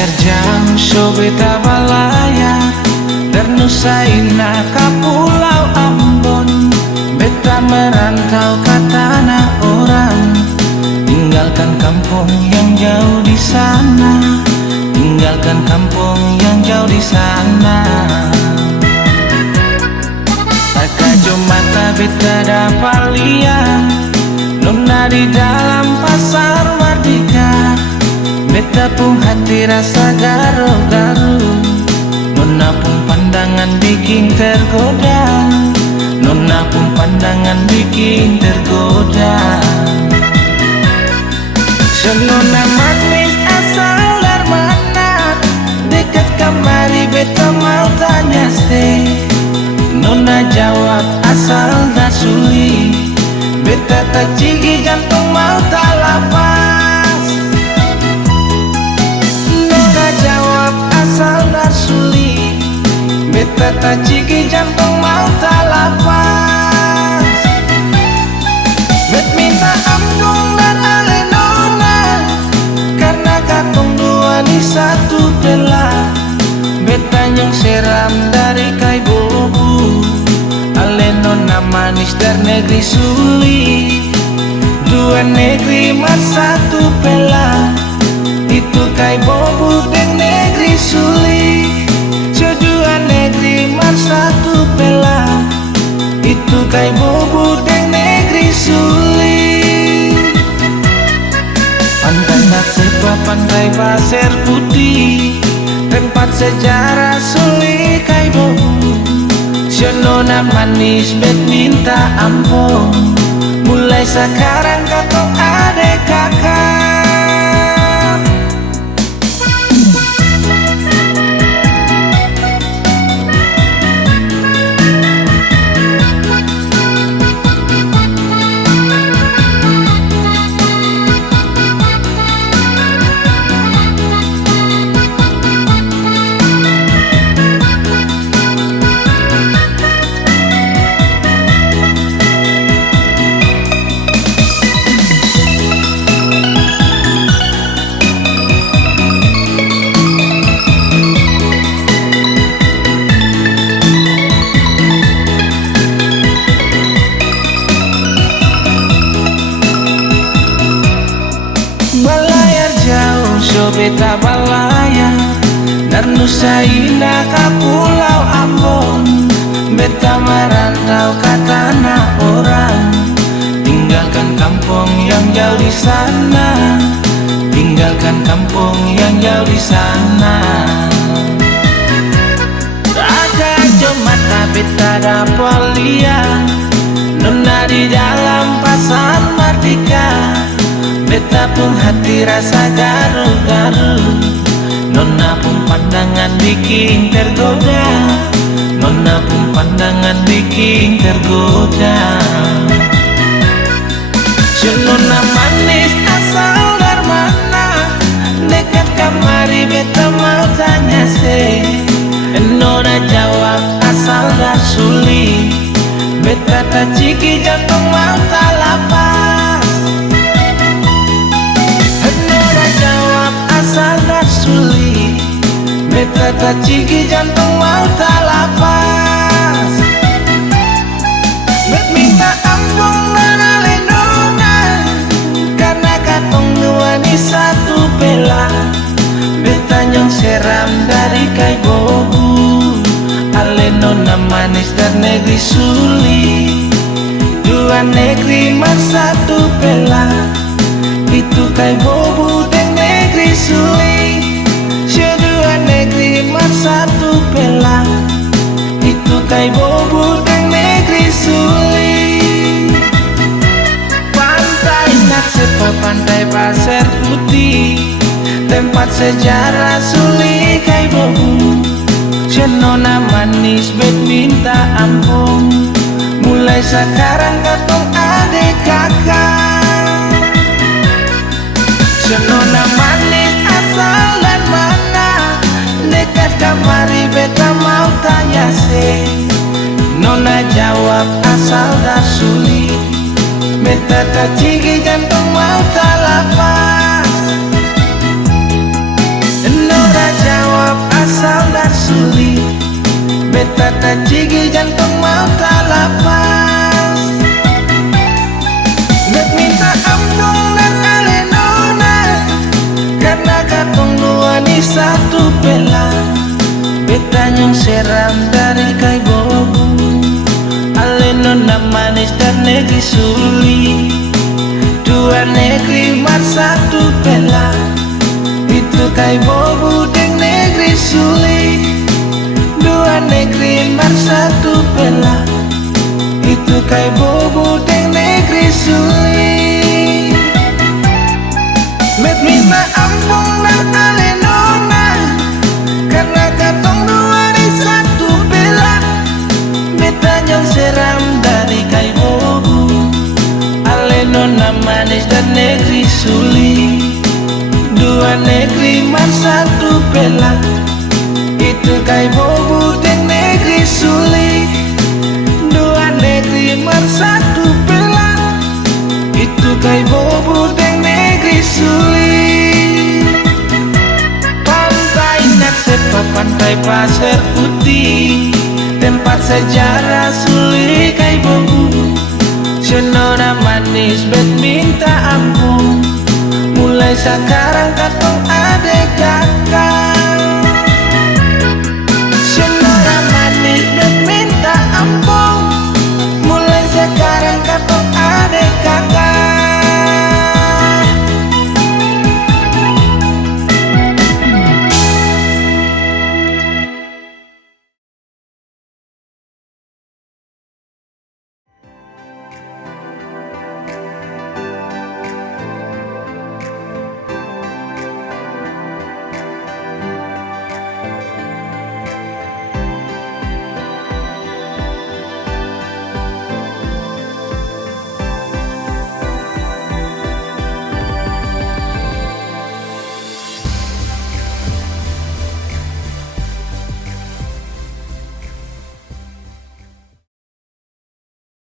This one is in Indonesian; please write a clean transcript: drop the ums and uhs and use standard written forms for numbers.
Layar jauh so beta balaya ternusaina ka Pulau Ambon. Beta merantau ke tanah orang, tinggalkan kampung yang jauh di sana, tinggalkan kampung yang jauh di sana. Takajo mata beta dapat lihat nona di dalam pasar Merdeka. Beta pun hati rasa garu-garu, nona pun pandangan bikin tergoda, nona pun pandangan bikin tergoda. Senona manis asal dari mana, dekat kamari beta mau tanya stay. Nona jawab asal dah suli, beta tak cigi jantung mau tak lapas. Nona jawab asal dah suli, beta tak cigi jantung mau tak lapas. Bet minta ampun dan ale nona, karena katong dua di satu bela. Beta yang seram dari kai bobu, ale nona manis dari negeri Suli. Dua negeri mas satu bela, itu kai bobu dan negeri Suli. Dua negeri mas satu bela, itu kai bobu dan negeri Suli. Pantai Nasepa, pantai pasir putih, tempat sejarah Suli kai bobu. Nona manis bet minta ampun, mulai sekarang katong adek kakak. Balayar jauh so beta balayar dari Nusa Indah ke Pulau Ambon. Beta merantau ke tanah orang, tinggalkan kampung yang jauh di sana, tinggalkan kampung yang jauh di sana. Takajo mata beta dapat lihat nona di dalam pasar Merdeka. Beta pun hati rasa garu-garu, nona pun pandangan bikin tergoda, nona pun pandangan bikin tergoda. Nona manis asal dari mana, dekat kamari beta mau tanya se. Nona jawab asal dari Suli, beta tak ciki jantung mau tak lapas. Asal dari Suli, beta tak cigi jantung mau tak lapas. Bet minta ampun dan ale nona, karena katong dua di satu bela. Beta yang seram dari kai bobu, ale nona manis dari negeri Suli. Dua negeri mas satu bela, itu kai bobu dan negeri Suli. Dua negeri mas satu bela, itu kai bobu dan negeri Suli. Pantai Nasepa, pantai pasir putih, tempat sejarah Suli kai bobu. Nona manis bet minta ampun, mulai sekarang katong adek kakak. Nona manis asal dari mana, dekat kamari beta mau tanya se. Nona jawab asal dari Suli, beta tak cigi jantung mau tak lapas. Nona katong dua ni satu pela, Betanyong seram dari Kai Bobu, Alenona manis dan negeri Suli. Dua negeri mar satu pela, itu Kai Bobu deng negeri Suli. Dua negeri mar satu pela, itu Kai Bobu deng negeri Suli. Met mina ampung dan Alenona, karena katong dua di satu pela, Betanyong seram dari Kai Bobu, Alenona manis dan negeri Suli. Dua negeri mar satu pela, itu Kai Bobu deng negeri Suli. Dua negeri mar satu pela, itu Kai Bobu deng negeri Suli. Pantai Natsepa, pantai Pasir Putih, tempat sejarah Suli Kai Bobu. Senona manis bet minta ampun, mulai sekarang kata